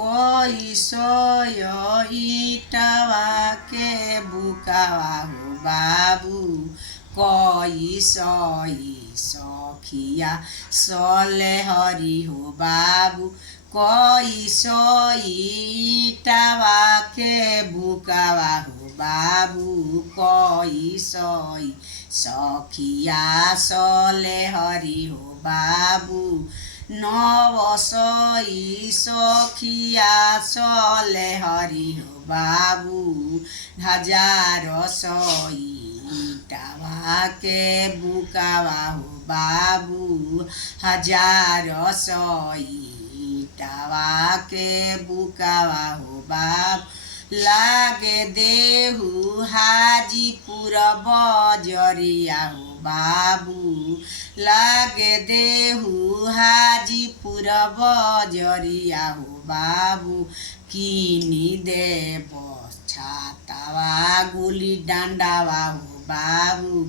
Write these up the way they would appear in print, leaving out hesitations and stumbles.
कैसय इटवा के बुकावा हो बाबू कैसई सखिया सलेहरी हो बाबू कैसई इटवा के बुकावा हो बाबू कैसई सखिया सलेहरी हो बाबू नवसई सखिया सलेहरी हो बाबू हजार सई इटवा के बुकावा हो बाबू हजार सई इटवा के बुकावा हो बाबू लागे देहु हाजीपुर बजरिया हो बाबू लागे देहु हाजीपुर बजरिया हो बाबू किनी देव छातावा गुली डांडावा हो बाबू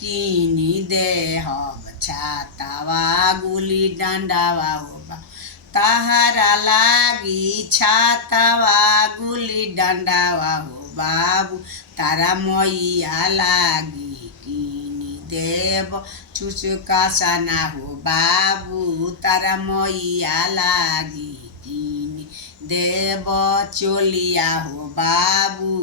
किनी देहब छातावा गुली डांडावा हो बाबू तहारा लागी छातावा गुली डंडावा हो बाबू तारा मैया लागी किनी देव चुचुका सना हो बाबू तारा मैया लागी किनी देव चोलिया हो बाबू